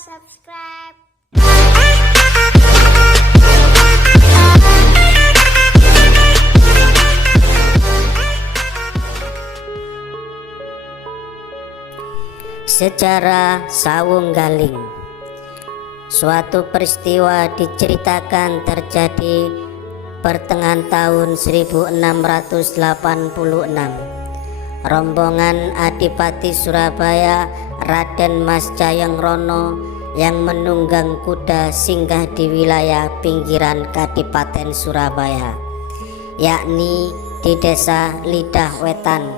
subscribe. Sejarah Sawung Galing. Suatu peristiwa diceritakan terjadi pertengahan tahun 1686. Rombongan Adipati Surabaya Raden Mas Jayangrono yang menunggang kuda singgah di wilayah pinggiran Kadipaten Surabaya, yakni di desa Lidah Wetan.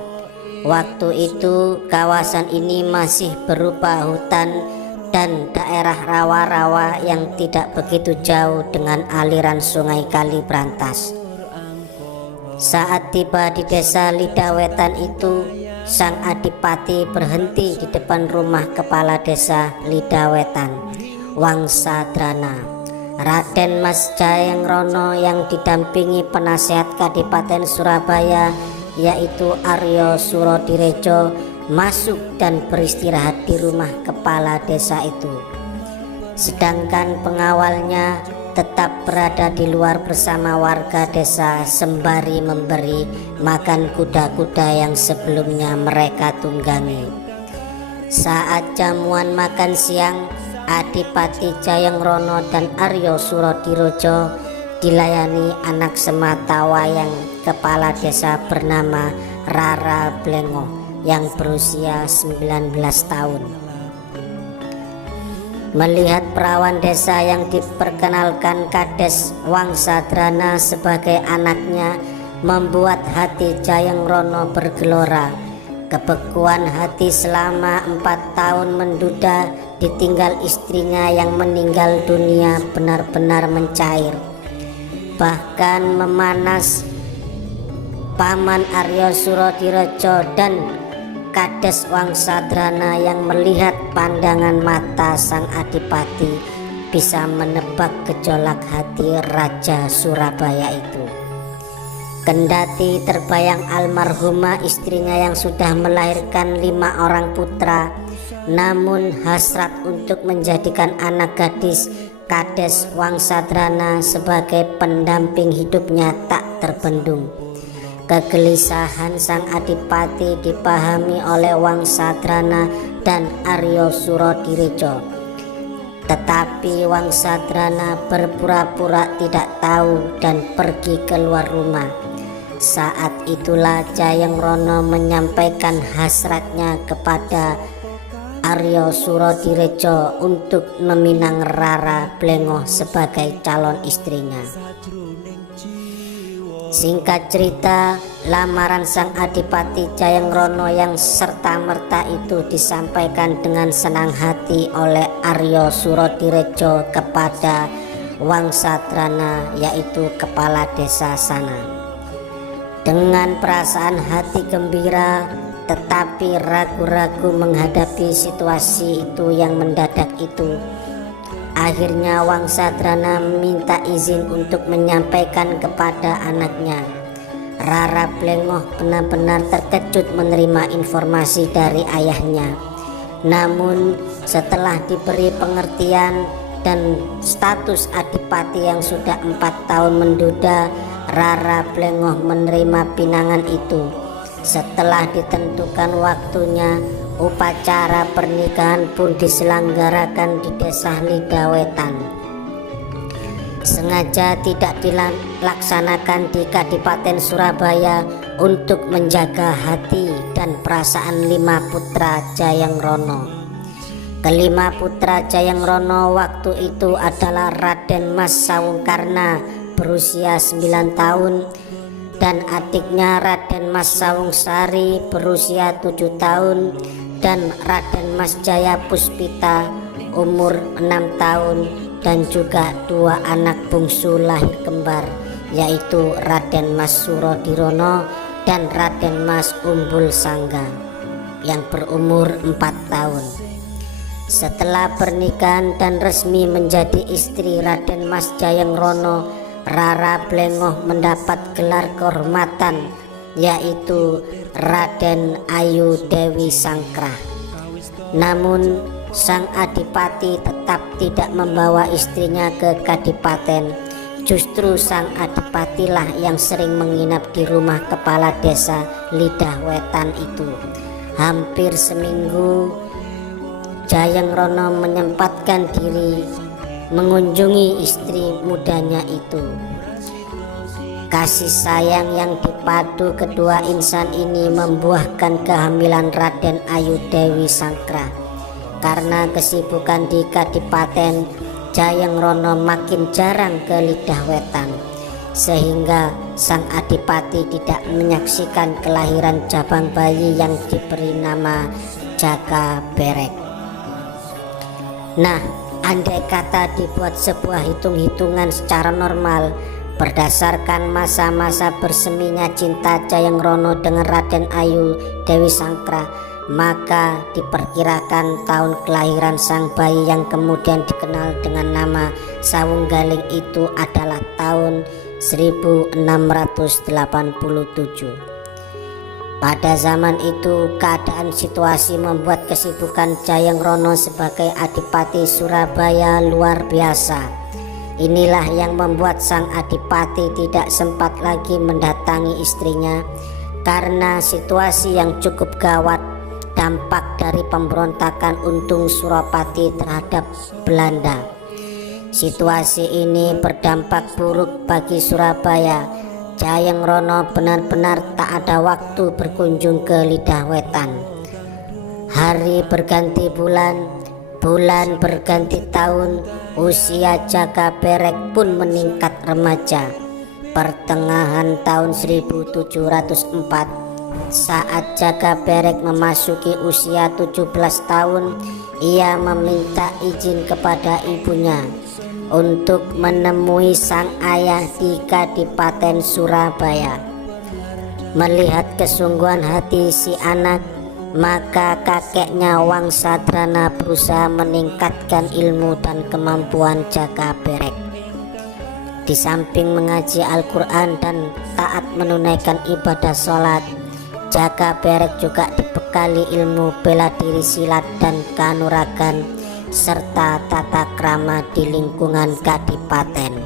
Waktu itu kawasan ini masih berupa hutan dan daerah rawa-rawa yang tidak begitu jauh dengan aliran sungai Kali Brantas. Saat tiba di desa Lidah Wetan itu, sang adipati berhenti di depan rumah kepala desa Lidah Wetan, Wangsadrana. Raden Mas Jayangrono yang didampingi penasehat Kadipaten Surabaya yaitu Aryo Surodirejo masuk dan beristirahat di rumah kepala desa itu. Sedangkan pengawalnya tetap berada di luar bersama warga desa sembari memberi makan kuda-kuda yang sebelumnya mereka tunggangi. Saat jamuan makan siang, Adipati Jayangrono dan Aryo Surodirejo dilayani anak sematawayang kepala desa bernama Rara Blengo yang berusia 19 tahun. Melihat perawan desa yang diperkenalkan Kades Wangsadrana sebagai anaknya membuat hati Jayangrono bergelora. Kebekuan hati selama 4 tahun menduda ditinggal istrinya yang meninggal dunia benar-benar mencair. Bahkan memanas Paman Aryo Surodirejo dan Kades Wangsadrana yang melihat pandangan mata sang adipati bisa menebak gejolak hati Raja Surabaya itu. Kendati terbayang almarhumah istrinya yang sudah melahirkan 5 orang putra, namun hasrat untuk menjadikan anak gadis Kades Wangsadrana sebagai pendamping hidupnya tak terbendung. Kegelisahan sang adipati dipahami oleh Wangsadrana dan Aryo Surodirejo. Tetapi Wangsadrana berpura-pura tidak tahu dan pergi keluar rumah. Saat itulah Jayangrono menyampaikan hasratnya kepada Aryo Surodirejo untuk meminang Rara Blengo sebagai calon istrinya. Singkat cerita, lamaran sang adipati Jayangrono yang serta-merta itu disampaikan dengan senang hati oleh Aryo Surodirejo kepada Wangsadrana yaitu kepala desa sana. Dengan perasaan hati gembira tetapi ragu-ragu menghadapi situasi itu yang mendadak itu, akhirnya Wangsadrana meminta izin untuk menyampaikan kepada anaknya. Rara Blengo benar-benar terkejut menerima informasi dari ayahnya. Namun setelah diberi pengertian dan status adipati yang sudah 4 tahun menduda, Rara Blengo menerima pinangan itu. Setelah ditentukan waktunya, upacara pernikahan pun diselenggarakan di desa Lidah Wetan. Sengaja tidak dilaksanakan di Kadipaten Surabaya untuk menjaga hati dan perasaan 5 putra Jayangrono. Kelima putra Jayangrono waktu itu adalah Raden Mas Sawungkarna berusia 9 tahun dan adiknya Raden Mas Sawungsari berusia 7 tahun dan Raden Mas Jaya Puspita umur 6 tahun dan juga 2 anak bungsu lahir kembar yaitu Raden Mas Surodirono dan Raden Mas Umbul Sangga yang berumur 4 tahun. Setelah pernikahan dan resmi menjadi istri Raden Mas Jayangrono, Rara Blengo mendapat gelar kehormatan yaitu Raden Ayu Dewi Sangkrah. Namun sang adipati tetap tidak membawa istrinya ke kadipaten. Justru sang adipatilah yang sering menginap di rumah kepala desa Lidah Wetan itu. Hampir seminggu Jayeng Rono menyempatkan diri mengunjungi istri mudanya itu. Kasih sayang yang dipadu kedua insan ini membuahkan kehamilan Raden Ayu Dewi Sangkra. Karena kesibukan di kadipaten, Jayeng Rono makin jarang ke Lidah Wetan, sehingga sang adipati tidak menyaksikan kelahiran jabang bayi yang diberi nama Jaka Berek. Nah, andai kata dibuat sebuah hitung-hitungan secara normal berdasarkan masa-masa berseminya cinta Jayeng Rono dengan Raden Ayu Dewi Sangkra, maka diperkirakan tahun kelahiran sang bayi yang kemudian dikenal dengan nama Sawunggaling itu adalah tahun 1687. Pada zaman itu, keadaan situasi membuat kesibukan Jayeng Rono sebagai adipati Surabaya luar biasa. Inilah yang membuat sang adipati tidak sempat lagi mendatangi istrinya karena situasi yang cukup gawat, dampak dari pemberontakan Untung Suropati terhadap Belanda. Situasi ini berdampak buruk bagi Surabaya. Jayeng Rono benar-benar tak ada waktu berkunjung ke Lidah Wetan. Hari berganti bulan, bulan berganti tahun, usia Jaka Berek pun meningkat remaja. Pertengahan tahun 1704, saat Jaka Berek memasuki usia 17 tahun, ia meminta izin kepada ibunya untuk menemui sang ayah di Kadipaten Surabaya. Melihat kesungguhan hati si anak, maka kakeknya Wangsadrana berusaha meningkatkan ilmu dan kemampuan Jaka Berek. Di samping mengaji Al-Quran dan taat menunaikan ibadah sholat, Jaka Berek juga dibekali ilmu bela diri silat dan kanuragan serta tata krama di lingkungan kadipaten.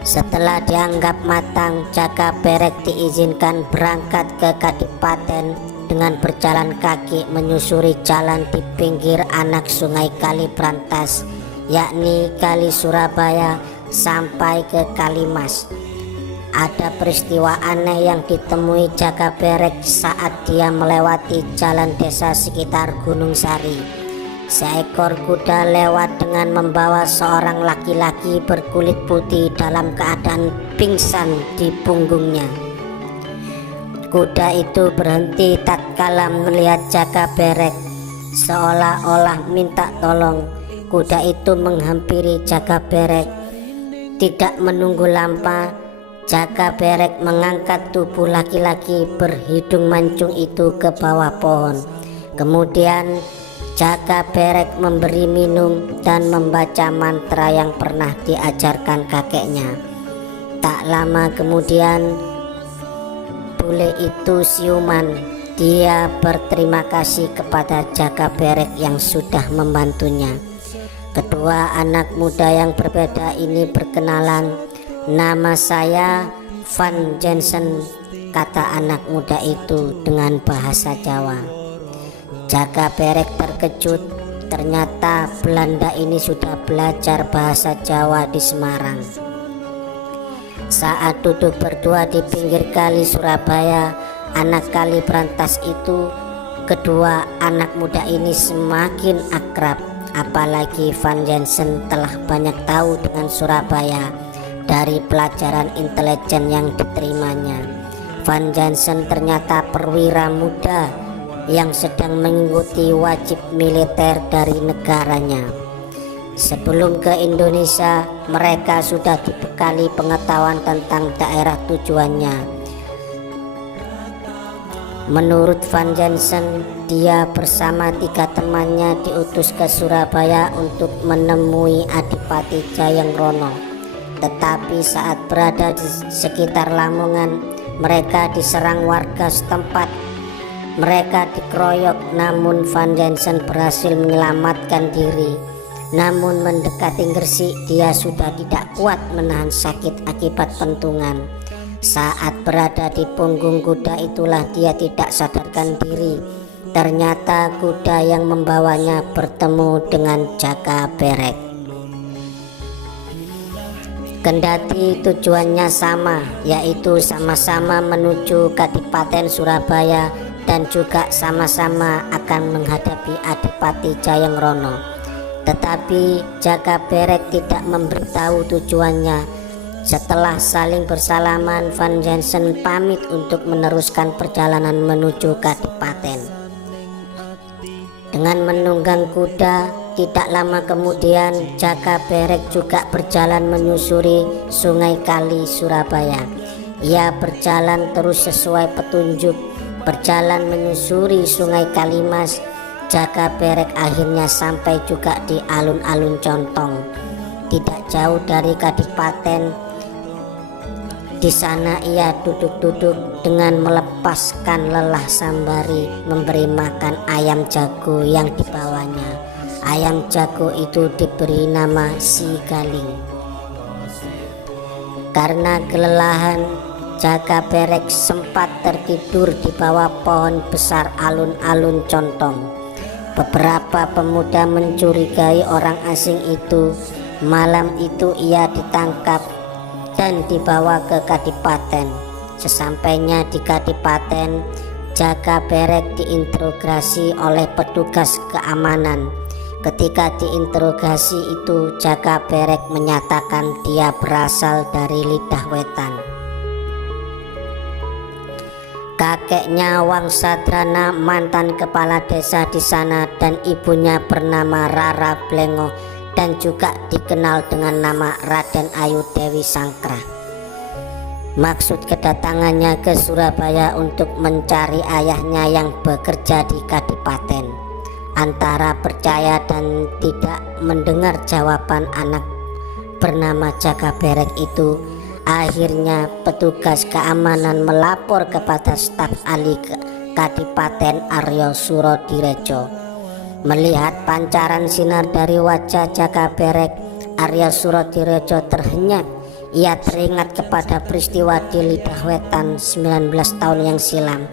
Setelah dianggap matang, Jaka Berek diizinkan berangkat ke kadipaten dengan berjalan kaki menyusuri jalan di pinggir anak sungai Kali Brantas, yakni Kali Surabaya sampai ke Kalimas. Ada peristiwa aneh yang ditemui Jaka Berek saat dia melewati jalan desa sekitar Gunung Sari. Seekor kuda lewat dengan membawa seorang laki-laki berkulit putih dalam keadaan pingsan di punggungnya. Kuda itu berhenti tatkala melihat Jaka Berek, seolah-olah minta tolong. Kuda itu menghampiri Jaka Berek. Tidak menunggu lama, Jaka Berek mengangkat tubuh laki-laki berhidung mancung itu ke bawah pohon. Kemudian Jaka Berek memberi minum dan membaca mantra yang pernah diajarkan kakeknya. Tak lama kemudian bule itu siuman. Dia berterima kasih kepada Jaka Berek yang sudah membantunya. Kedua anak muda yang berbeda ini berkenalan. "Nama saya Van Jensen," kata anak muda itu dengan bahasa Jawa. Jaka Berek terkejut, ternyata Belanda ini sudah belajar bahasa Jawa di Semarang. Saat duduk berdua di pinggir Kali Surabaya, anak Kali Brantas itu, kedua anak muda ini semakin akrab. Apalagi Van Jensen telah banyak tahu dengan Surabaya dari pelajaran intelijen yang diterimanya. Van Jensen ternyata perwira muda yang sedang mengikuti wajib militer dari negaranya. Sebelum ke Indonesia, mereka sudah dibekali pengetahuan tentang daerah tujuannya. Menurut Van Jensen, dia bersama 3 temannya diutus ke Surabaya untuk menemui Adipati Jayeng Rono. Tetapi saat berada di sekitar Lamongan, mereka diserang warga setempat Mereka dikeroyok, namun Van Jensen berhasil menyelamatkan diri. Namun mendekati Gresik, dia sudah tidak kuat menahan sakit akibat pentungan. Saat berada di punggung kuda itulah dia tidak sadarkan diri. Ternyata kuda yang membawanya bertemu dengan Jaka Berek. Kendati tujuannya sama, yaitu sama-sama menuju Kadipaten Surabaya dan juga sama-sama akan menghadapi Adipati Jayengrono. Tetapi Jaka Berek tidak memberitahu tujuannya. Setelah saling bersalaman, Van Jensen pamit untuk meneruskan perjalanan menuju Kadipaten. Dengan menunggang kuda, tidak lama kemudian Jaka Berek juga berjalan menyusuri Sungai Kali Surabaya. Ia berjalan terus sesuai petunjuk, berjalan menyusuri Sungai Kalimas. Jaka Berek akhirnya sampai juga di alun-alun Contong, tidak jauh dari Kadipaten. Di sana ia duduk-duduk dengan melepaskan lelah sembari memberi makan ayam jago yang dibawanya. Ayam jago itu diberi nama Si Galing. Karena kelelahan, Jaka Berek sempat tertidur di bawah pohon besar alun-alun Contong. Beberapa pemuda mencurigai orang asing itu. Malam itu ia ditangkap dan dibawa ke Kadipaten. Sesampainya di Kadipaten, Jaka Berek diinterogasi oleh petugas keamanan. Ketika diinterogasi itu, Jaka Berek menyatakan dia berasal dari Lidah Wetan. Kakeknya Wangsadrana mantan kepala desa di sana dan ibunya bernama Rara Blengo dan juga dikenal dengan nama Raden Ayu Dewi Sangkra. Maksud kedatangannya ke Surabaya untuk mencari ayahnya yang bekerja di Kadipaten. Antara percaya dan tidak mendengar jawaban anak bernama Jaka Berek itu, akhirnya petugas keamanan melapor kepada staf ahli Kadipaten Aryo Surodirejo. Melihat pancaran sinar dari wajah Jaka Berek, Aryo Surodirejo terhenyak. Ia teringat kepada peristiwa di Lidah Wetan 19 tahun yang silam.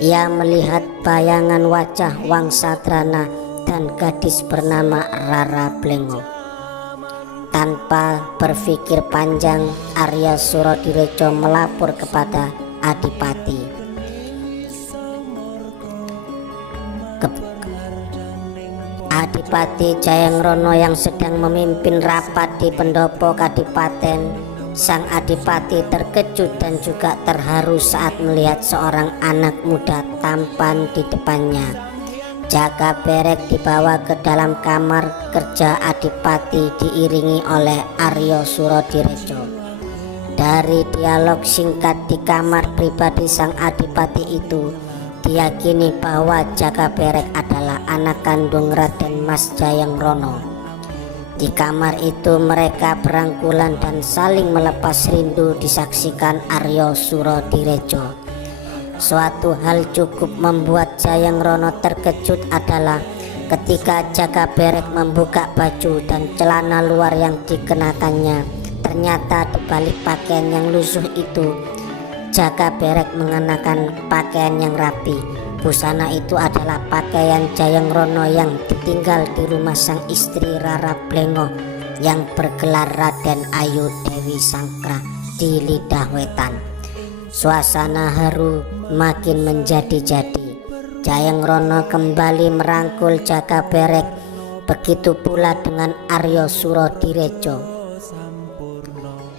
Ia melihat bayangan wajah Wangsadrana dan gadis bernama Rara Blengo. Tanpa berpikir panjang, Aryo Surodirejo melapor kepada Adipati. Adipati Jayengrono yang sedang memimpin rapat di pendopo Kadipaten. Sang Adipati terkejut dan juga terharu saat melihat seorang anak muda tampan di depannya. Jaka Berek dibawa ke dalam kamar kerja Adipati diiringi oleh Aryo Surodirejo. Dari dialog singkat di kamar pribadi sang Adipati itu, diyakini bahwa Jaka Berek adalah anak kandung Raden Mas Jayengrono. Di kamar itu mereka berangkulan dan saling melepas rindu disaksikan Aryo Surodirejo. Suatu hal cukup membuat Jayengrono terkejut adalah ketika Jaka Berek membuka baju dan celana luar yang dikenakannya. Ternyata di balik pakaian yang lusuh itu, Jaka Berek mengenakan pakaian yang rapi. Busana itu adalah pakaian Jayengrono yang ditinggal di rumah sang istri Rara Blengo yang bergelar Raden Ayu Dewi Sangkra di Lidah Wetan. Suasana haru makin menjadi-jadi. Jayengrono kembali merangkul Jaka Berek, begitu pula dengan Aryo Surodirejo.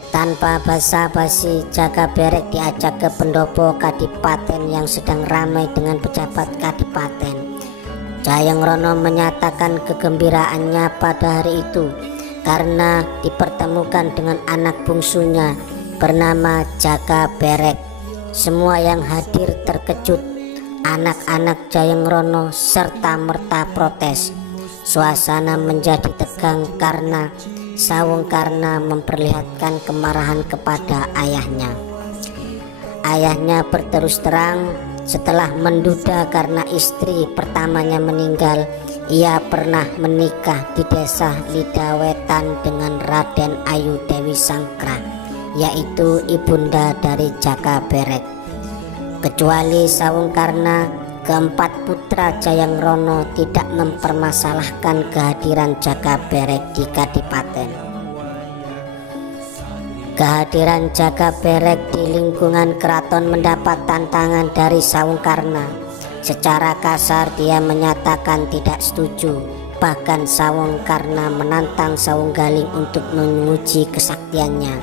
Tanpa basa-basi, Jaka Berek diajak ke pendopo Kadipaten yang sedang ramai dengan pejabat Kadipaten. Jayengrono menyatakan kegembiraannya pada hari itu karena dipertemukan dengan anak bungsunya bernama Jaka Berek. Semua yang hadir terkejut, anak-anak Jayengrono serta merta protes. Suasana menjadi tegang karena Sawung Karna memperlihatkan kemarahan kepada ayahnya. Ayahnya berterus terang Setelah menduda karena istri pertamanya meninggal, ia pernah menikah di desa Lidawetan dengan Raden Ayu Dewi Sangkra, yaitu ibunda dari Jaka Berek. Kecuali Sawungkarna, keempat putra Jayang-Rono tidak mempermasalahkan kehadiran Jaka Berek di Kadipaten. Kehadiran Jaka Berek di lingkungan keraton mendapat tantangan dari Sawungkarna. Secara kasar dia menyatakan tidak setuju. Bahkan Sawungkarna menantang Sawunggaling untuk menguji kesaktiannya.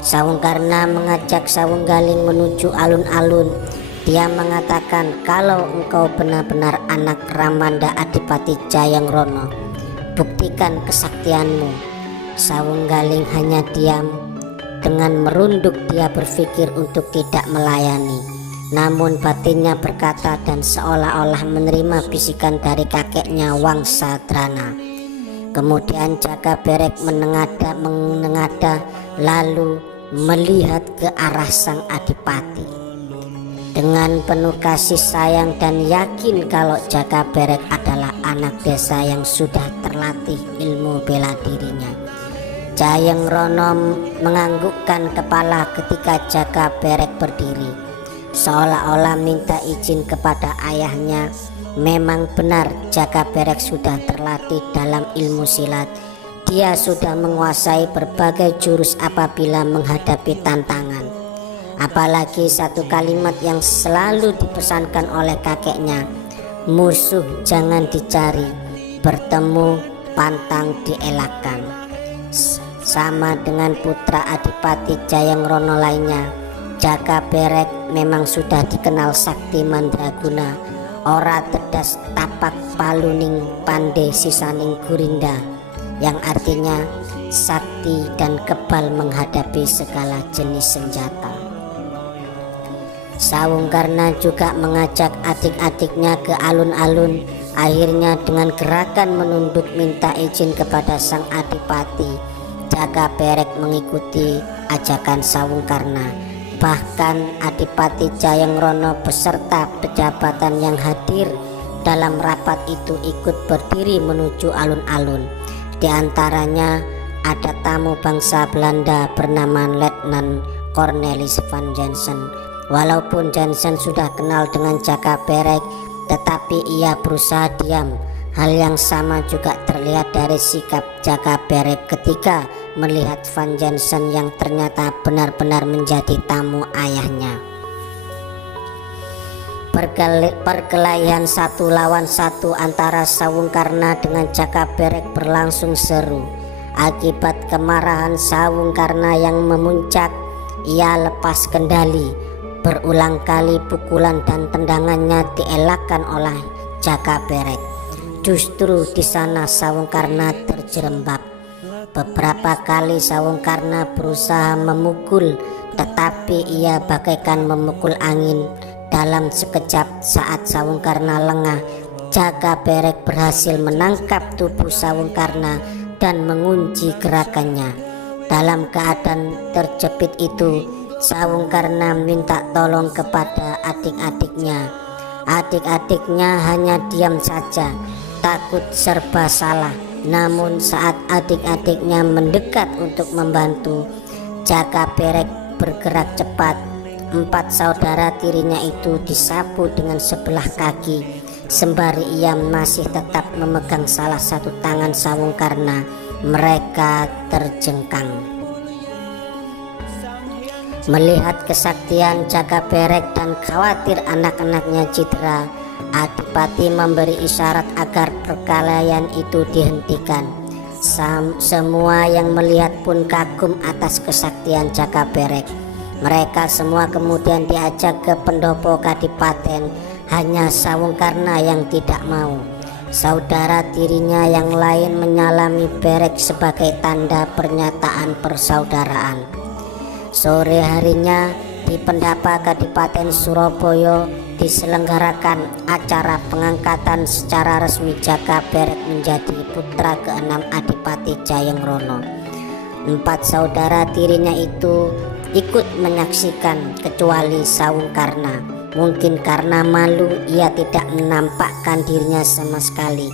Sawungkarna mengajak Sawunggaling menuju alun-alun. Dia mengatakan, kalau engkau benar-benar anak Ramanda Adipati Jayang-Rono, buktikan kesaktianmu. Sawunggaling hanya diam. Dengan merunduk dia berpikir untuk tidak melayani. Namun batinnya berkata dan seolah-olah menerima bisikan dari kakeknya Wangsadrana. Kemudian Jaka Berek menengadah lalu melihat ke arah sang adipati. Dengan penuh kasih sayang dan yakin kalau Jaka Berek adalah anak desa yang sudah terlatih ilmu bela dirinya, Jayang-Rono menganggukkan kepala ketika Jaka Berek berdiri, seolah-olah minta izin kepada ayahnya. Memang benar Jaka Berek sudah terlatih dalam ilmu silat. Dia sudah menguasai berbagai jurus apabila menghadapi tantangan. Apalagi satu kalimat yang selalu dipesankan oleh kakeknya, musuh jangan dicari, bertemu pantang dielakkan. Sama dengan putra Adipati Jayang-Rono lainnya, Jaka Berek memang sudah dikenal sakti mandraguna, ora tedas tapak paluning pande sisaning gurinda, yang artinya sakti dan kebal menghadapi segala jenis senjata. Sawungkarna juga mengajak adik-adiknya ke alun-alun. Akhirnya dengan gerakan menunduk minta izin kepada sang adipati, Jaka Berek mengikuti ajakan Sawungkarna. Bahkan Adipati Jayang-Rono beserta pejabatan yang hadir dalam rapat itu ikut berdiri menuju alun-alun. Di antaranya ada tamu bangsa Belanda bernama Letnan Cornelis van Jansen. Walaupun Jansen sudah kenal dengan Jaka Berek, tetapi ia berusaha diam. Hal yang sama juga terlihat dari sikap Jaka Berek ketika melihat Van Jansen yang ternyata benar-benar menjadi tamu ayahnya. Perkelahian satu lawan satu antara Sawungkarna dengan Jaka Berek berlangsung seru. Akibat kemarahan Sawungkarna yang memuncak, ia lepas kendali. Berulang kali pukulan dan tendangannya dielakkan oleh Jaka Berek. Justru di sana Sawungkarna terjerembab. Beberapa kali Sawungkarna berusaha memukul, tetapi ia bagaikan memukul angin. Dalam sekejap saat Sawungkarna lengah, Jaka Berek berhasil menangkap tubuh Sawungkarna dan mengunci gerakannya. Dalam keadaan terjepit itu, Sawungkarna minta tolong kepada adik-adiknya. Adik-adiknya hanya diam saja, takut serba salah. Namun saat adik-adiknya mendekat untuk membantu, Jaka Berek bergerak cepat. 4 saudara tirinya itu disapu dengan sebelah kaki, sembari ia masih tetap memegang salah satu tangan Sawungkarna. Mereka terjengkang. Melihat kesaktian Jaka Berek dan khawatir anak-anaknya cedera, Adipati memberi isyarat agar perkelahian itu dihentikan. Semua yang melihat pun kagum atas kesaktian Jaka Berek. Mereka semua kemudian diajak ke pendopo Kadipaten. Hanya Sawungkarna yang tidak mau. Saudara tirinya yang lain menyalami Berek sebagai tanda pernyataan persaudaraan. Sore harinya di Pendapa Kadipaten Surabaya diselenggarakan acara pengangkatan secara resmi Jaka Berek menjadi putra keenam Adipati Jayang-Rono. 4 saudara tirinya itu ikut menyaksikan kecuali Sawungkarna. Mungkin karena malu ia tidak menampakkan dirinya sama sekali.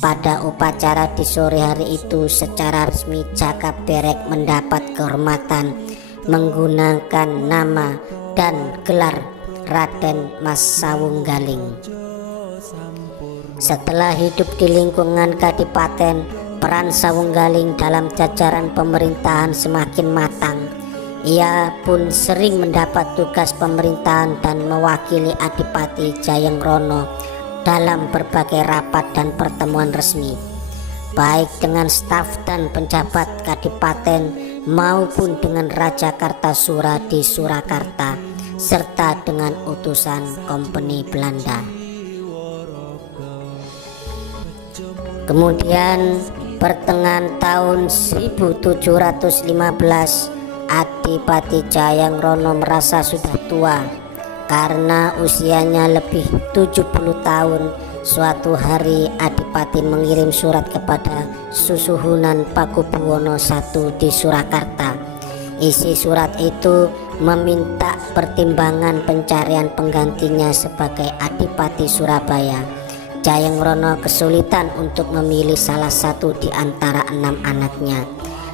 Pada upacara di sore hari itu secara resmi Jaka Berek mendapat kehormatan menggunakan nama dan gelar Raden Mas Sawunggaling. Setelah hidup di lingkungan kadipaten, peran Sawunggaling dalam jajaran pemerintahan semakin matang. Ia pun sering mendapat tugas pemerintahan dan mewakili Adipati Jayengrono dalam berbagai rapat dan pertemuan resmi, baik dengan staf dan penjabat kadipaten maupun dengan Raja Kartasura di Surakarta, serta dengan utusan kompeni Belanda. Kemudian pertengahan tahun 1715 Adipati Jayengrono merasa sudah tua karena usianya lebih 70 tahun. Suatu hari Adipati mengirim surat kepada Susuhunan Pakubuwono I di Surakarta. Isi surat itu meminta pertimbangan pencarian penggantinya sebagai Adipati Surabaya. Jayengrono kesulitan untuk memilih salah satu di antara 6 anaknya.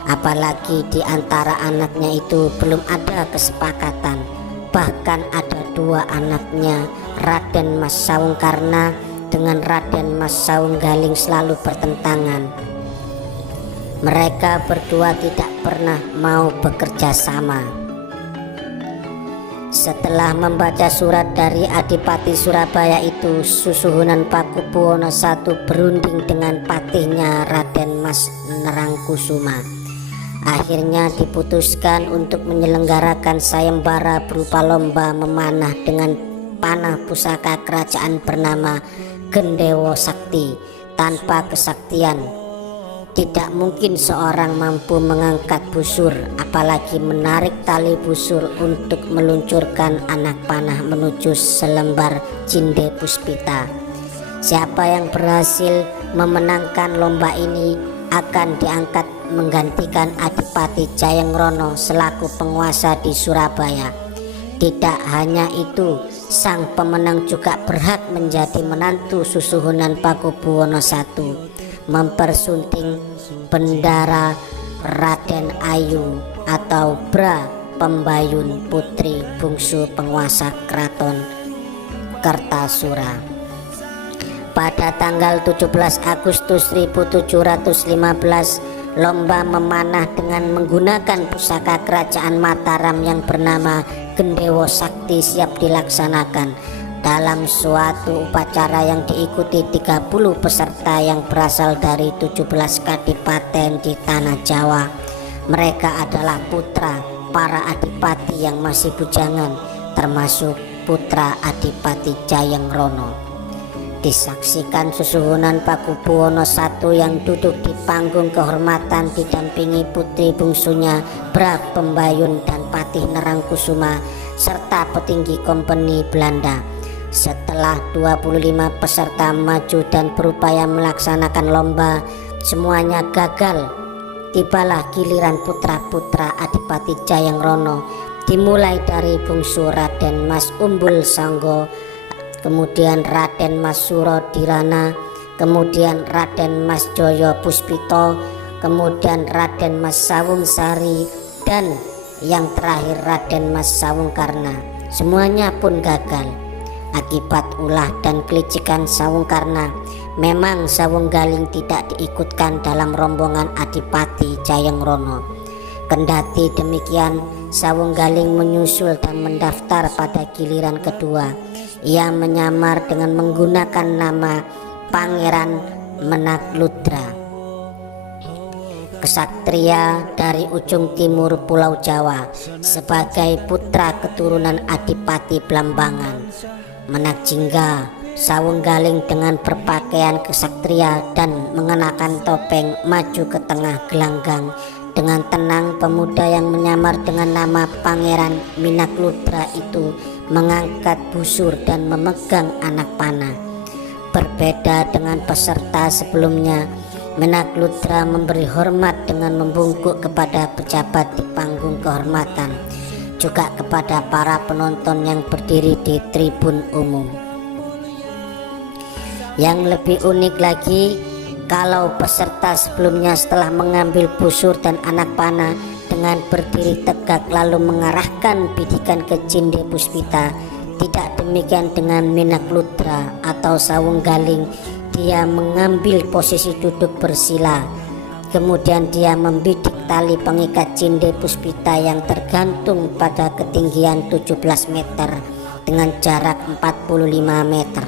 Apalagi di antara anaknya itu belum ada kesepakatan. Bahkan ada 2 anaknya, Raden Mas Sawungkarna dengan Raden Mas Sawunggaling selalu bertentangan. Mereka berdua tidak pernah mau bekerja sama. Setelah membaca surat dari Adipati Surabaya itu, Susuhunan Pakubuwono I berunding dengan patihnya Raden Mas Nerangkusuma. Akhirnya diputuskan untuk menyelenggarakan sayembara berupa lomba memanah dengan panah pusaka kerajaan bernama Gendewo Sakti. Tanpa kesaktian tidak mungkin seorang mampu mengangkat busur, apalagi menarik tali busur untuk meluncurkan anak panah menuju selembar Cinde Puspita. Siapa yang berhasil memenangkan lomba ini akan diangkat menggantikan Adipati Jayengrono selaku penguasa di Surabaya. Tidak hanya itu, sang pemenang juga berhak menjadi menantu Susuhunan Pakubuwono I, mempersunting bendara Raden Ayu atau Bra Pembayun, putri bungsu penguasa Keraton Kertasura. Pada tanggal 17 Agustus 1715, lomba memanah dengan menggunakan pusaka kerajaan Mataram yang bernama Gendewo Sakti siap dilaksanakan. Dalam suatu upacara yang diikuti 30 peserta yang berasal dari 17 kadipaten di tanah Jawa. Mereka adalah putra para adipati yang masih bujangan, termasuk putra Adipati Jayengrono. Disaksikan Susuhunan Pakubuwono I yang duduk di panggung kehormatan didampingi putri bungsunya Bra Pembayun dan Patih Nerangkusuma serta petinggi kompeni Belanda. Setelah 25 peserta maju dan berupaya melaksanakan lomba, semuanya gagal. Tibalah giliran putra-putra Adipati Jayengrono, dimulai dari bungsu Raden Mas Umbul Sanggo, kemudian Raden Mas Surodirana, kemudian Raden Mas Joyo Puspito, kemudian Raden Mas Sawungsari, dan yang terakhir Raden Mas Sawungkarna. Semuanya pun gagal. Akibat ulah dan kelicikan Sawungkarna, memang Sawunggaling tidak diikutkan dalam rombongan Adipati Jayengrono. Kendati demikian, Sawunggaling menyusul dan mendaftar pada giliran kedua. Ia menyamar dengan menggunakan nama Pangeran Menakludra, kesatria dari ujung timur Pulau Jawa, sebagai putra keturunan Adipati Blambangan. Menakjingga, Sawunggaling dengan berpakaian kesatria dan mengenakan topeng maju ke tengah gelanggang. Dengan tenang, pemuda yang menyamar dengan nama Pangeran Minakludra itu mengangkat busur dan memegang anak panah. Berbeda dengan peserta sebelumnya, Minakludra memberi hormat dengan membungkuk kepada pejabat di panggung kehormatan. juga kepada para penonton yang berdiri di tribun umum. Yang lebih unik lagi, kalau peserta sebelumnya setelah mengambil busur dan anak panah dengan berdiri tegak lalu mengarahkan bidikan ke Cinde Puspita, tidak demikian dengan Minakludra atau Sawunggaling. Dia mengambil posisi duduk bersila, kemudian dia membidik tali pengikat Cinde Puspita yang tergantung pada ketinggian 17 meter dengan jarak 45 meter.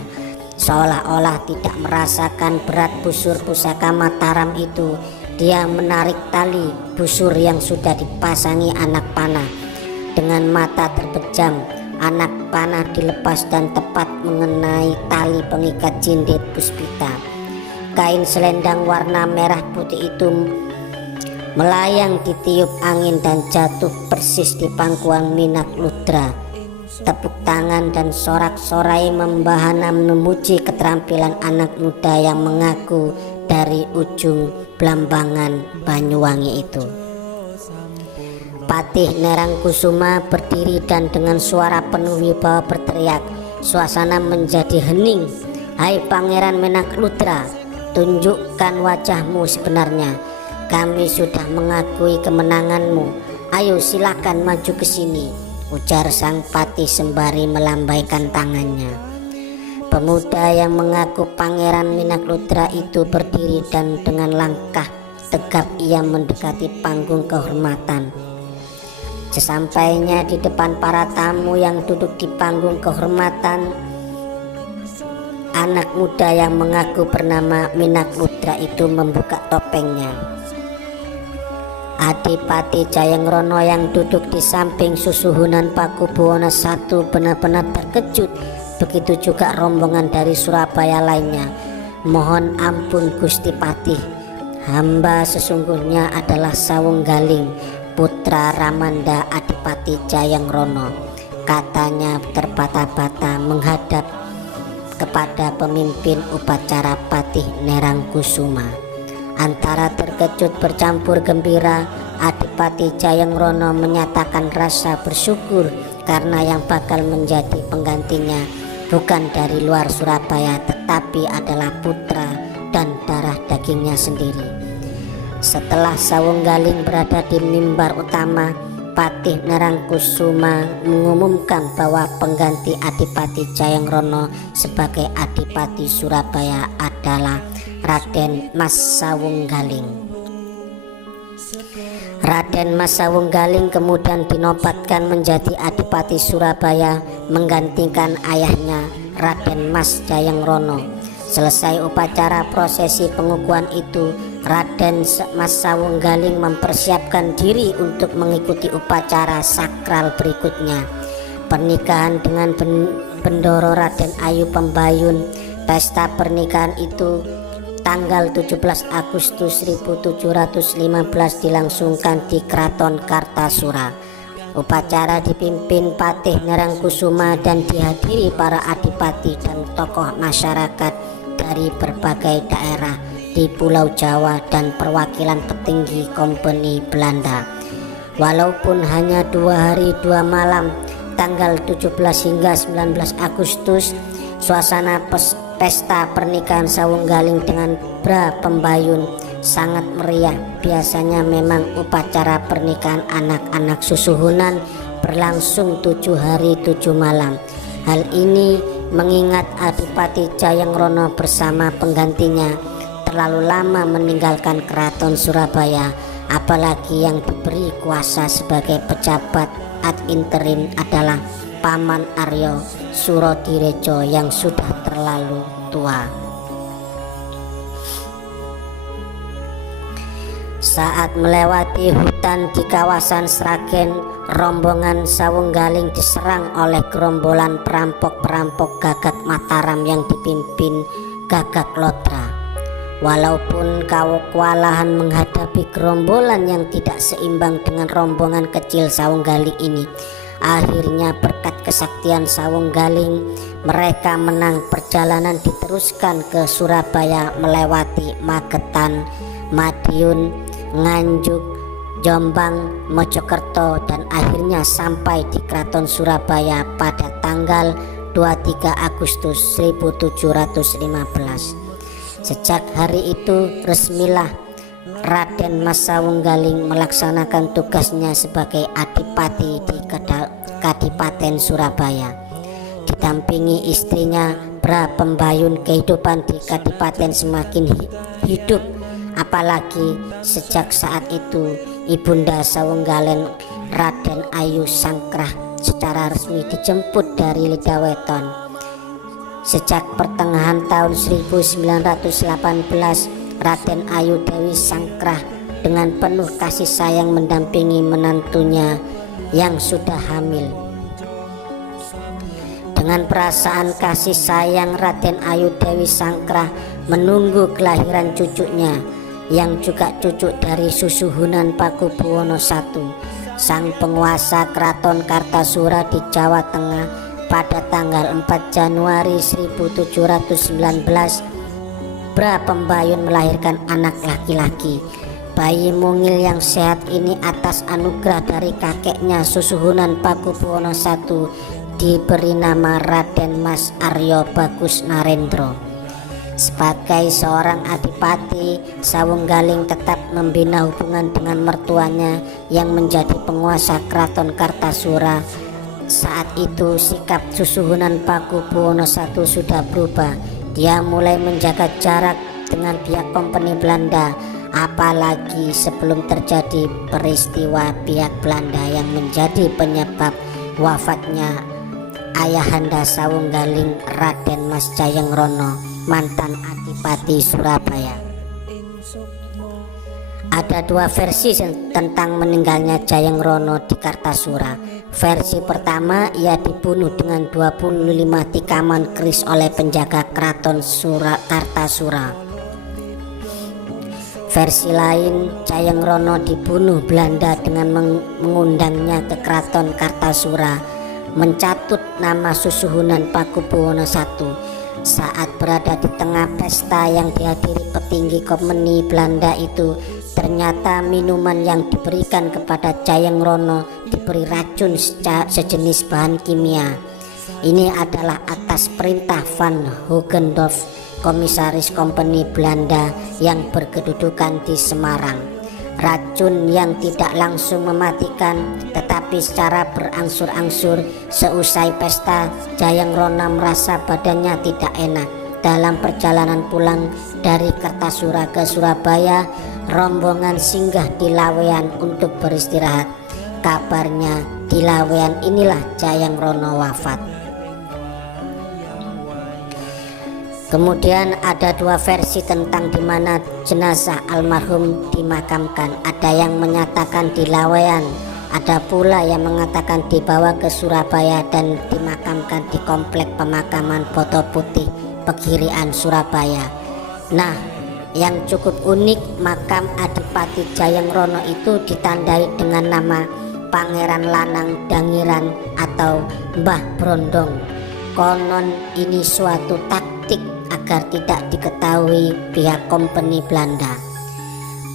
Seolah-olah tidak merasakan berat busur pusaka Mataram itu, dia menarik tali busur yang sudah dipasangi anak panah. Dengan mata terpejam, anak panah dilepas dan tepat mengenai tali pengikat Cinde Puspita. Kain selendang warna merah putih itu melayang ditiup angin dan jatuh persis di pangkuan Minakludra. Tepuk tangan dan sorak-sorai membahana memuji keterampilan anak muda yang mengaku dari ujung Blambangan Banyuwangi itu. Patih Nerangkusuma berdiri dan dengan suara penuh wibawa berteriak. Suasana menjadi hening. "Hai Pangeran Minakludra, tunjukkan wajahmu sebenarnya. Kami sudah mengakui kemenanganmu. Ayo silakan maju ke sini," ujar sang patih sembari melambaikan tangannya. Pemuda yang mengaku Pangeran Minakludra itu berdiri dan dengan langkah tegap ia mendekati panggung kehormatan. Sesampainya di depan para tamu yang duduk di panggung kehormatan, anak muda yang mengaku bernama Minakludra itu membuka topengnya. Adipati Jayangrono yang duduk di samping Susuhunan Pakubuwono I benar-benar terkejut, begitu juga rombongan dari Surabaya lainnya. "Mohon ampun Gusti Patih, hamba sesungguhnya adalah Sawunggaling, putra Ramanda Adipati Jayangrono," katanya terbata-bata menghadap kepada pemimpin upacara Patih Nerangkusuma. Antara terkejut bercampur gembira, Adipati Jayangrono menyatakan rasa bersyukur karena yang bakal menjadi penggantinya bukan dari luar Surabaya tetapi adalah putra dan darah dagingnya sendiri. Setelah Sawunggaling berada di mimbar utama, Patih Nerangkusuma mengumumkan bahwa pengganti Adipati Jayangrono sebagai Adipati Surabaya adalah Raden Mas Sawunggaling. Raden Mas Sawunggaling kemudian dinobatkan menjadi Adipati Surabaya menggantikan ayahnya Raden Mas Jayangrono. Selesai upacara prosesi pengukuhan itu, Raden Mas Sawunggaling mempersiapkan diri untuk mengikuti upacara sakral berikutnya, pernikahan dengan Bendoro Raden Ayu Pembayun. Pesta pernikahan itu tanggal 17 Agustus 1715 dilangsungkan di Kraton Kartasura. Upacara dipimpin Patih Nerangkusuma dan dihadiri para adipati dan tokoh masyarakat dari berbagai daerah di Pulau Jawa dan perwakilan petinggi Kompeni Belanda. Walaupun hanya 2 hari 2 malam, tanggal 17 hingga 19 Agustus, suasana pesta pernikahan Sawunggaling dengan Bra Pembayun sangat meriah. Biasanya memang upacara pernikahan anak-anak Susuhunan berlangsung 7 hari 7 malam. Hal ini mengingat Adipati Jayangrono bersama penggantinya terlalu lama meninggalkan keraton Surabaya, apalagi yang diberi kuasa sebagai pejabat ad interim adalah Paman Aryo Surodirejo yang sudah terlalu tua. Saat melewati hutan di kawasan Sragen, rombongan Sawunggaling diserang oleh gerombolan perampok-perampok Gagak Mataram yang dipimpin Gagak Lodra. Walaupun kewalahan menghadapi gerombolan yang tidak seimbang dengan rombongan kecil Sawunggaling ini, akhirnya berkat kesaktian Sawunggaling mereka menang. Perjalanan diteruskan ke Surabaya melewati Magetan, Madiun, Nganjuk, Jombang, Mojokerto, dan akhirnya sampai di Keraton Surabaya pada tanggal 23 Agustus 1715. Sejak hari itu resmilah Raden Mas Sawunggaling melaksanakan tugasnya sebagai adipati di Kadipaten Surabaya. Didampingi istrinya Bra Pembayun, kehidupan di Kadipaten semakin hidup, apalagi sejak saat itu Ibunda Sawunggaling Raden Ayu Sangkrah secara resmi dijemput dari Lidaweton. Sejak pertengahan tahun 1918, Raden Ayu Dewi Sangkrah dengan penuh kasih sayang mendampingi menantunya yang sudah hamil. Dengan perasaan kasih sayang, Raden Ayu Dewi Sangkrah menunggu kelahiran cucunya yang juga cucu dari Susuhunan Pakubuwono I, sang penguasa Keraton Kartasura di Jawa Tengah pada tanggal 4 Januari 1719. Bra Pembayun melahirkan anak laki-laki. Bayi mungil yang sehat ini atas anugerah dari kakeknya Susuhunan Pakubuwono I diberi nama Raden Mas Aryo Bagus Narendra. Sebagai seorang adipati, Sawunggaling tetap membina hubungan dengan mertuanya yang menjadi penguasa Keraton Kartasura. Saat itu sikap Susuhunan Pakubuwono I sudah berubah. Dia mulai menjaga jarak dengan pihak Kompeni Belanda, apalagi sebelum terjadi peristiwa pihak Belanda yang menjadi penyebab wafatnya ayahanda Sawunggaling, Raden Mas Jayangrono, mantan adipati Surabaya. Ada dua versi tentang meninggalnya Jayangrono di Kartasura. Versi pertama, ia dibunuh dengan 25 tikaman keris oleh penjaga Keraton Kartasura. Versi lain, Jayangrono dibunuh Belanda dengan mengundangnya ke Keraton Kartasura, mencatut nama Susuhunan Pakubuwono I. Saat berada di tengah pesta yang dihadiri petinggi Kompeni Belanda itu, ternyata minuman yang diberikan kepada Jayangrono diberi racun sejenis bahan kimia. Ini adalah atas perintah Van Hogendorf, komisaris Kompeni Belanda yang berkedudukan di Semarang. Racun yang tidak langsung mematikan, tetapi secara berangsur-angsur. Seusai pesta, Jayangrono merasa badannya tidak enak. Dalam perjalanan pulang dari Kartasura ke Surabaya, rombongan singgah di Lawean untuk beristirahat. Kabarnya di Lawean inilah Jayangrono wafat. Kemudian ada dua versi tentang di mana jenazah almarhum dimakamkan. Ada yang menyatakan di Lawean, ada pula yang mengatakan dibawa ke Surabaya dan dimakamkan di komplek pemakaman Boto Putih, Pegirian, Surabaya. Nah, yang cukup unik, makam Adipati Jayangrono itu ditandai dengan nama Pangeran Lanang Dangiran atau Mbah Brondong. Konon ini suatu taktik agar tidak diketahui pihak Kompeni Belanda.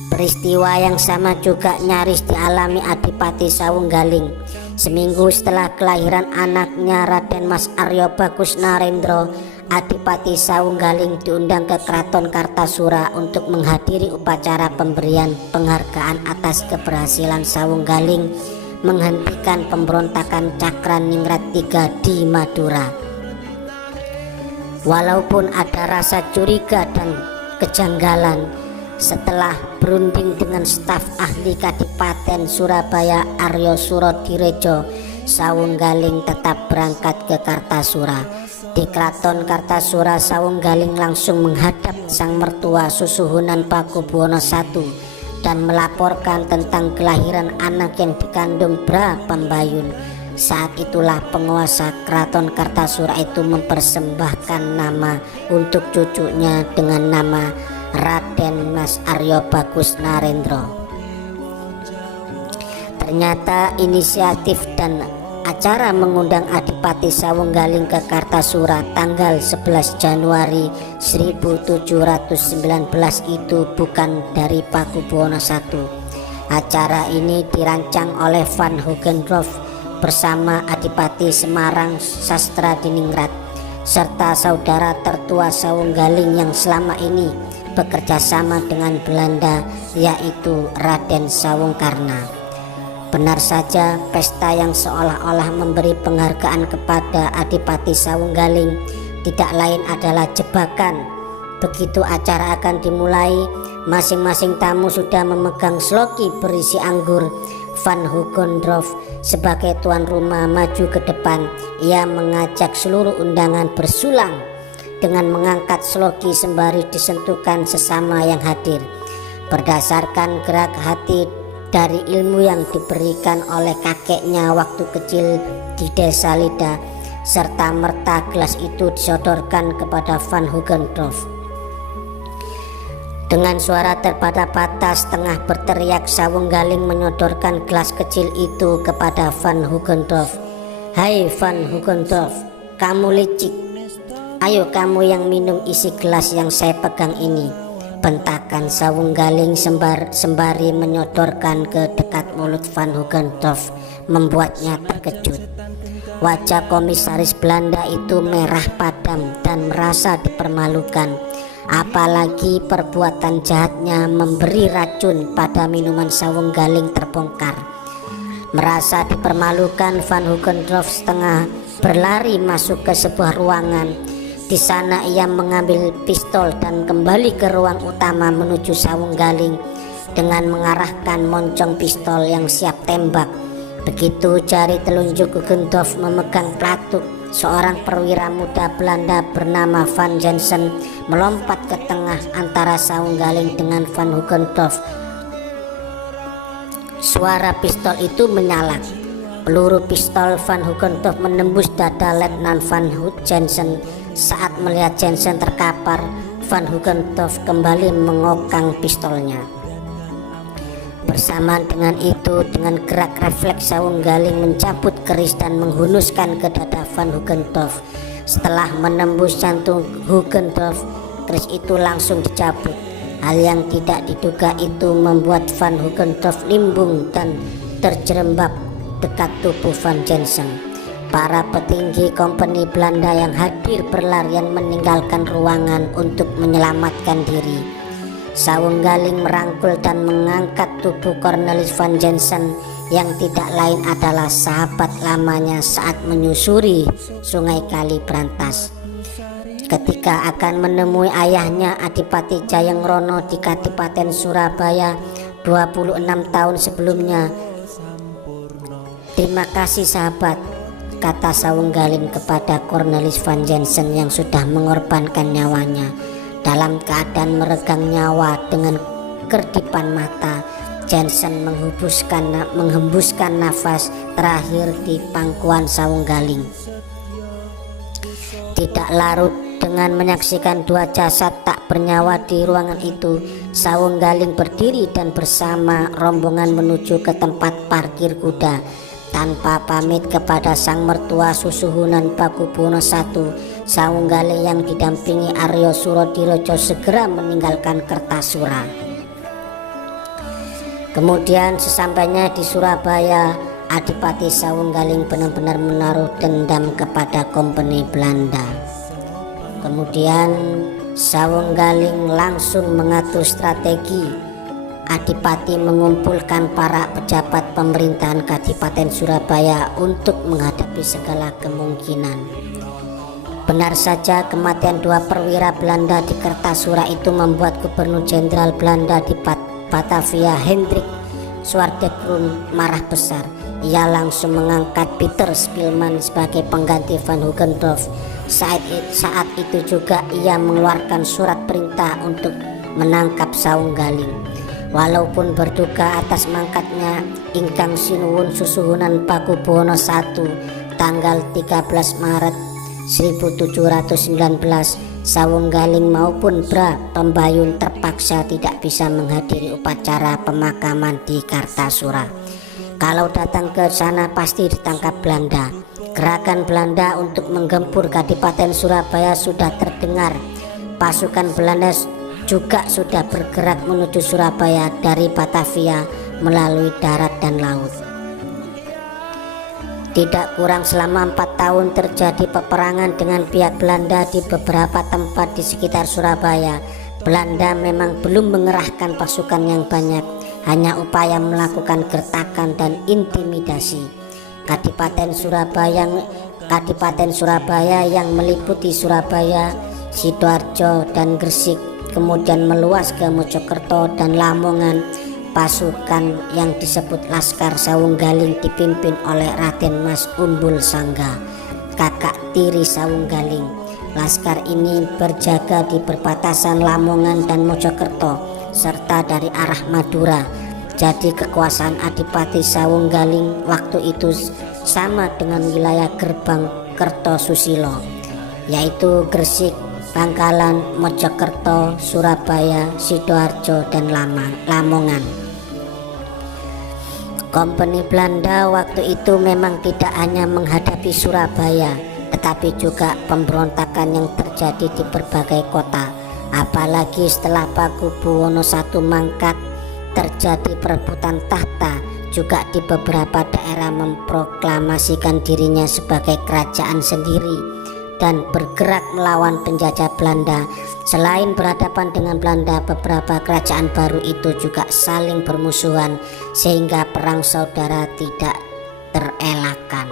Peristiwa yang sama juga nyaris dialami Adipati Sawunggaling. Seminggu setelah kelahiran anaknya Raden Mas Aryo Bagus Narendra, Adipati Sawunggaling diundang ke Keraton Kartasura untuk menghadiri upacara pemberian penghargaan atas keberhasilan Sawunggaling menghentikan pemberontakan Cakraningrat III di Madura. Walaupun ada rasa curiga dan kejanggalan, setelah berunding dengan staf ahli Kadipaten Surabaya Aryo Surodirejo, Sawunggaling tetap berangkat ke Kartasura. Di Keraton Kartasura, Sawunggaling langsung menghadap sang mertua Susuhunan Pakubuwono I dan melaporkan tentang kelahiran anak yang dikandung Bra Pembayun. Saat itulah penguasa Keraton Kartasura itu mempersembahkan nama untuk cucunya dengan nama Raden Mas Aryo Bagus Narendra. Ternyata inisiatif dan acara mengundang Adipati Sawunggaling ke Kartasura tanggal 11 Januari 1719 itu bukan dari Pakubuwono I. Acara ini dirancang oleh Van Hogendorf bersama Adipati Semarang Sastradiningrat serta saudara tertua Sawunggaling yang selama ini bekerja sama dengan Belanda, yaitu Raden Sawungkarna. Benar saja, pesta yang seolah-olah memberi penghargaan kepada Adipati Sawunggaling tidak lain adalah jebakan. Begitu acara akan dimulai, masing-masing tamu sudah memegang sloki berisi anggur. Van Hogendorf sebagai tuan rumah maju ke depan. Ia mengajak seluruh undangan bersulang dengan mengangkat sloki sembari disentuhkan sesama yang hadir. Berdasarkan gerak hati dari ilmu yang diberikan oleh kakeknya waktu kecil di desa Lida, serta merta gelas itu disodorkan kepada Van Hogendorf. Dengan suara terbata-bata setengah berteriak, Sawunggaling menyodorkan gelas kecil itu kepada Van Hogendorf. "Hai Van Hogendorf, kamu licik. Ayo kamu yang minum isi gelas yang saya pegang ini," bentakan Sawunggaling sembari menyodorkan ke dekat mulut Van Hogendorf, membuatnya terkejut. Wajah komisaris Belanda itu merah padam dan merasa dipermalukan. Apalagi perbuatan jahatnya memberi racun pada minuman Sawunggaling terbongkar. Merasa dipermalukan, Van Hogendorf setengah berlari masuk ke sebuah ruangan. Di sana ia mengambil pistol dan kembali ke ruang utama menuju Sawunggaling dengan mengarahkan moncong pistol yang siap tembak. Begitu jari telunjuk Hogendorf memegang pelatuk, seorang perwira muda Belanda bernama Van Jensen melompat ke tengah antara Sawunggaling dengan Van Hogendorf. Suara pistol itu menyala. Peluru pistol Van Hogendorf menembus dada Letnan Van Jensen. Saat melihat Jensen terkapar, Van Hogendorf kembali mengokang pistolnya. Bersamaan dengan itu, dengan gerak refleks Sawunggaling mencabut keris dan menghunuskan ke dada Van Hogendorf. Setelah menembus jantung Hogendorf, keris itu langsung dicabut. Hal yang tidak diduga itu membuat Van Hogendorf limbung dan terjerembab dekat tubuh Van Jensen. Para petinggi kompeni Belanda yang hadir berlarian meninggalkan ruangan untuk menyelamatkan diri. Sawunggaling merangkul dan mengangkat tubuh Cornelis Van Jensen yang tidak lain adalah sahabat lamanya saat menyusuri Sungai Kali Brantas. Ketika akan menemui ayahnya Adipati Jayangrono di Kadipaten Surabaya 26 tahun sebelumnya. "Terima kasih sahabat," kata Sawunggaling kepada Cornelis Van Jensen yang sudah mengorbankan nyawanya. Dalam keadaan meregang nyawa dengan kerdipan mata, Jensen menghembuskan nafas terakhir di pangkuan Sawunggaling. Tidak larut dengan menyaksikan dua jasad tak bernyawa di ruangan itu, Sawunggaling berdiri dan bersama rombongan menuju ke tempat parkir kuda. Tanpa pamit kepada sang mertua Susuhunan Pakubuwono I, Sawunggaling yang didampingi Aryo Surodirojo segera meninggalkan Kertasura. Kemudian sesampainya di Surabaya, Adipati Sawunggaling benar-benar menaruh dendam kepada kompeni Belanda. Kemudian Sawunggaling langsung mengatur strategi. Adipati mengumpulkan para pejabat pemerintahan Kadipaten Surabaya untuk menghadapi segala kemungkinan. Benar saja, kematian dua perwira Belanda di Kertasura itu membuat Gubernur Jenderal Belanda di Batavia Hendrik Swardekrun marah besar. Ia langsung mengangkat Peter Spilman sebagai pengganti Van Hogendorf. Saat itu juga ia mengeluarkan surat perintah untuk menangkap Sawunggaling. Walaupun berduka atas mangkatnya Ingkang Sinuwun Susuhunan Pakubuwono I tanggal 13 Maret 1719, Sawunggaling maupun Bra Pembayun terpaksa tidak bisa menghadiri upacara pemakaman di Kartasura. Kalau datang ke sana pasti ditangkap Belanda. Gerakan Belanda untuk menggempur Kadipaten Surabaya sudah terdengar. Pasukan Belanda juga sudah bergerak menuju Surabaya dari Batavia melalui darat dan laut. Tidak kurang selama 4 tahun terjadi peperangan dengan pihak Belanda di beberapa tempat di sekitar Surabaya. Belanda memang belum mengerahkan pasukan yang banyak, hanya upaya melakukan gertakan dan intimidasi. Kadipaten Surabaya yang meliputi Surabaya, Sidoarjo dan Gresik, kemudian meluas ke Mojokerto dan Lamongan. Pasukan yang disebut Laskar Sawunggaling dipimpin oleh Raden Mas Umbul Sangga, kakak tiri Sawunggaling. Laskar ini berjaga di perbatasan Lamongan dan Mojokerto serta dari arah Madura. Jadi kekuasaan Adipati Sawunggaling waktu itu sama dengan wilayah Gerbang Kertosusilo, yaitu Gresik, Bangkalan, Mojokerto, Surabaya, Sidoarjo dan Lamongan. Kompeni Belanda waktu itu memang tidak hanya menghadapi Surabaya, tetapi juga pemberontakan yang terjadi di berbagai kota. Apalagi setelah Pakubuwono I mangkat, terjadi perebutan tahta. Juga di beberapa daerah memproklamasikan dirinya sebagai kerajaan sendiri dan bergerak melawan penjajah Belanda. Selain berhadapan dengan Belanda, beberapa kerajaan baru itu juga saling bermusuhan sehingga perang saudara tidak terelakkan.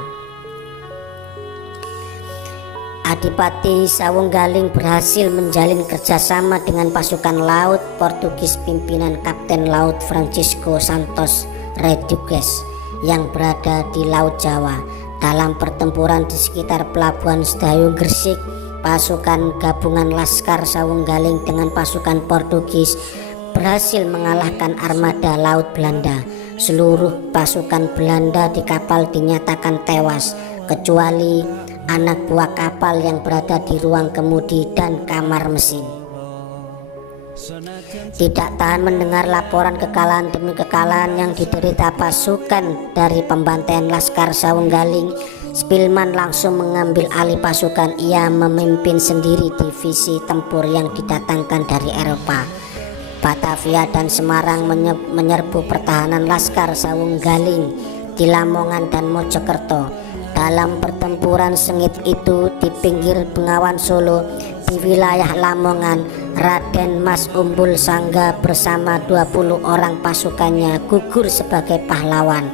Adipati Sawunggaling berhasil menjalin kerjasama dengan pasukan laut Portugis pimpinan Kapten Laut Francisco Santos Rodrigues yang berada di Laut Jawa. Dalam pertempuran di sekitar Pelabuhan Sedayu Gresik, pasukan gabungan Laskar Sawunggaling dengan pasukan Portugis berhasil mengalahkan armada laut Belanda. Seluruh pasukan Belanda di kapal dinyatakan tewas, kecuali anak buah kapal yang berada di ruang kemudi dan kamar mesin. Tidak tahan mendengar laporan kekalahan demi kekalahan yang diderita pasukan dari pembantaian Laskar Sawunggaling, Spilman langsung mengambil alih pasukan. Ia memimpin sendiri divisi tempur yang didatangkan dari Eropa. Batavia dan Semarang menyerbu pertahanan Laskar Sawunggaling di Lamongan dan Mojokerto. Dalam pertempuran sengit itu di pinggir Bengawan Solo di wilayah Lamongan, Raden Mas Umbul Sangga bersama 20 orang pasukannya gugur sebagai pahlawan.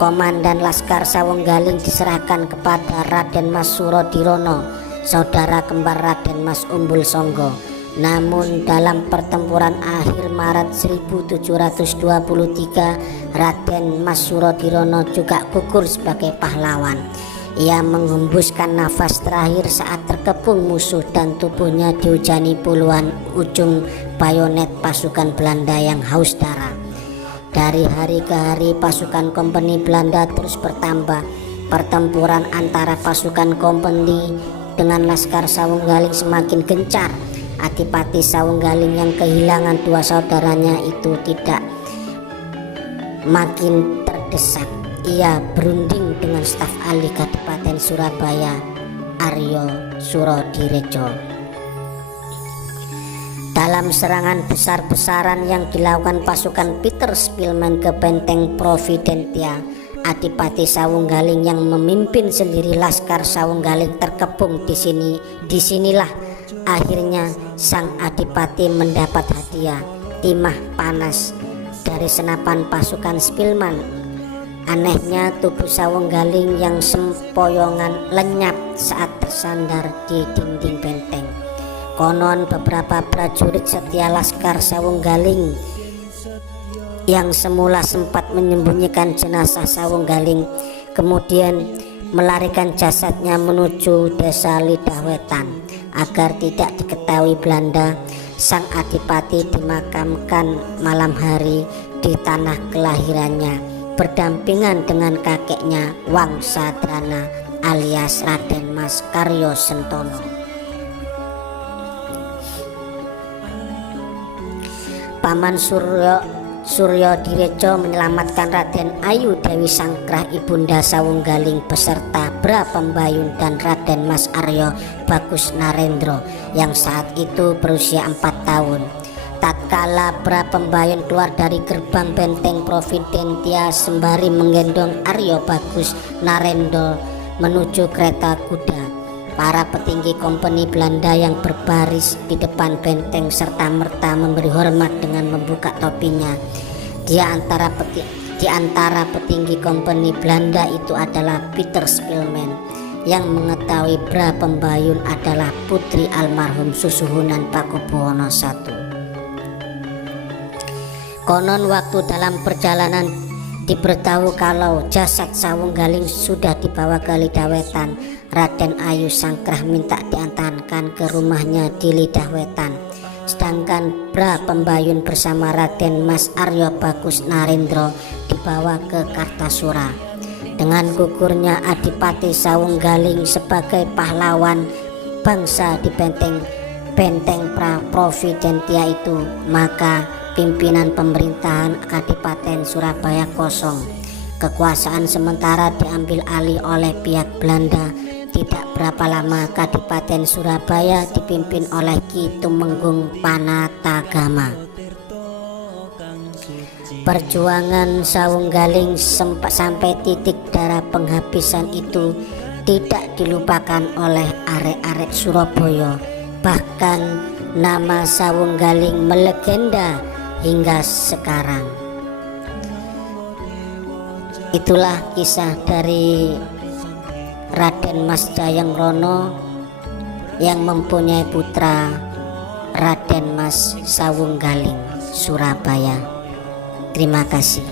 Komandan Laskar Sawunggaling diserahkan kepada Raden Mas Surodirono, saudara kembar Raden Mas Umbul Sangga. Namun dalam pertempuran akhir Maret 1723, Raden Mas Surodirono juga gugur sebagai pahlawan. Ia menghembuskan nafas terakhir saat terkepung musuh dan tubuhnya dihujani puluhan ujung bayonet pasukan Belanda yang haus darah. Dari hari ke hari pasukan kompeni Belanda terus bertambah. Pertempuran antara pasukan kompeni dengan Laskar Sawunggaling semakin gencar. Adipati Sawunggaling yang kehilangan 2 saudaranya itu tidak makin terdesak. Ia berunding dengan staf ahli Kadipaten Surabaya, Aryo Surodirejo. Dalam serangan besar-besaran yang dilakukan pasukan Peter Spilman ke benteng Providentia, Adipati Sawunggaling yang memimpin sendiri Laskar Sawunggaling terkepung di sini. Disinilah akhirnya sang Adipati mendapat hadiah timah panas dari senapan pasukan Spilman. Anehnya tubuh Sawunggaling yang sempoyongan lenyap saat tersandar di dinding benteng. Konon beberapa prajurit setia Laskar Sawunggaling yang semula sempat menyembunyikan jenazah Sawunggaling kemudian melarikan jasadnya menuju desa Lidahwetan agar tidak diketahui Belanda. Sang Adipati dimakamkan malam hari di tanah kelahirannya berdampingan dengan kakeknya Wangsadrana alias Raden Mas Karyo Sentono. Paman Suryo Direjo menyelamatkan Raden Ayu Dewi Sangkrah ibunda Sawunggaling beserta Bra Pembayun dan Raden Mas Aryo Bagus Narendro yang saat itu berusia 4 tahun. Tatkala kala pra pembayun keluar dari gerbang benteng Providentia sembari menggendong Aryo Bagus Narendra menuju kereta kuda, para petinggi kompeni Belanda yang berbaris di depan benteng serta merta memberi hormat dengan membuka topinya. Di antara petinggi kompeni Belanda itu adalah Peter Spilman yang mengetahui Bra Pembayun adalah putri almarhum Susuhunan Pakubuwono I. Konon waktu dalam perjalanan diberitahu kalau jasad Sawunggaling sudah dibawa ke Lidawetan. Raden Ayu Sangkrah minta diantarkan ke rumahnya di Lidawetan, sedangkan Bra Pembayun bersama Raden Mas Aryo Bagus Narendra dibawa ke Kartasura. Dengan gugurnya Adipati Sawunggaling sebagai pahlawan bangsa di benteng Providentia itu, maka pimpinan pemerintahan Kadipaten Surabaya kosong. Kekuasaan sementara diambil alih oleh pihak Belanda. Tidak berapa lama Kadipaten Surabaya dipimpin oleh Ki Tumenggung Panatagama. Perjuangan Sawunggaling sampai titik darah penghabisan itu tidak dilupakan oleh arek-arek Surabaya. Bahkan nama Sawunggaling melegenda hingga sekarang. Itulah kisah dari Raden Mas Jayangrono yang mempunyai putra Raden Mas Sawunggaling Surabaya. Terima kasih.